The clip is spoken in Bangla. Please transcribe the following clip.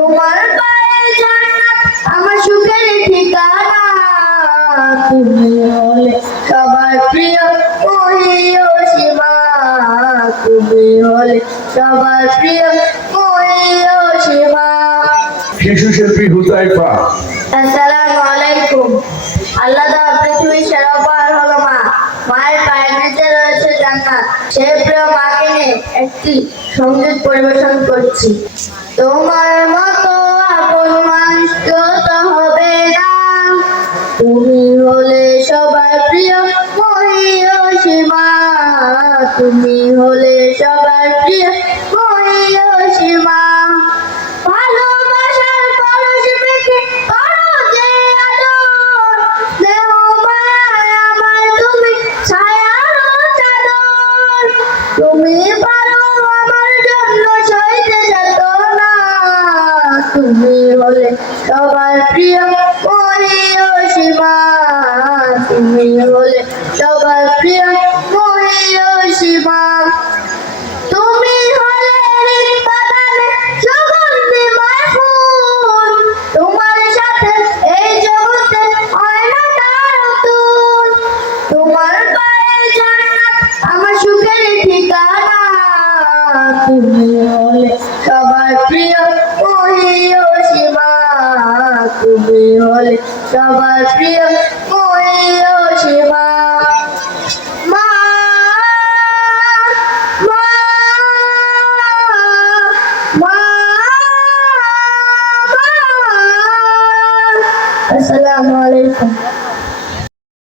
তোমার পায়ে জান্নাত আমার সুখের ঠিকানা। তুমি হলে সবার প্রিয় মহিয়সীমা। তুমি হলে সবার প্রিয় মহিয়সীমা। শিশু শিল্পী হুযায়ফা। আসসালামু আলাইকুম। আল্লাহ তাআলা পৃথিবীর সেরা উপহার হলো মা। মায়ের পায়ের নিচে রয়েছে জান্নাত। সেই প্রিয় মাকে নিয়ে একটি সঙ্গীত পরিবেশন করছি। তোমার মতো আপন মানুষ তো হবে না। তুমি হলে সবার প্রিয় মহিয়সীমা। তুমি হলে সবার প্রিয় মহিয়সীমা। ভালোবাসার পরশ পেতে করো যে আদর, দেহ মায়ায় আমার তুমি ছায়ার চাদর। তুমি পারো আমার জন্য সইতে যাতনা। তুমি হলে সবার প্রিয় মহিয়সীমা। তুমি হলে সবার প্রিয় মহিয়সীমা। তুমি হলে হৃদবাগানে সুগন্ধিময় ফুল। তোমার সাথে এই জগতে হয় না কারো তুল। তোমার পায়ে জান্নাত আমার সুখের ঠিকানা। তুমি হলে সবার প্রিয় মহিয়সীমা। তুমি হলে সবার প্রিয়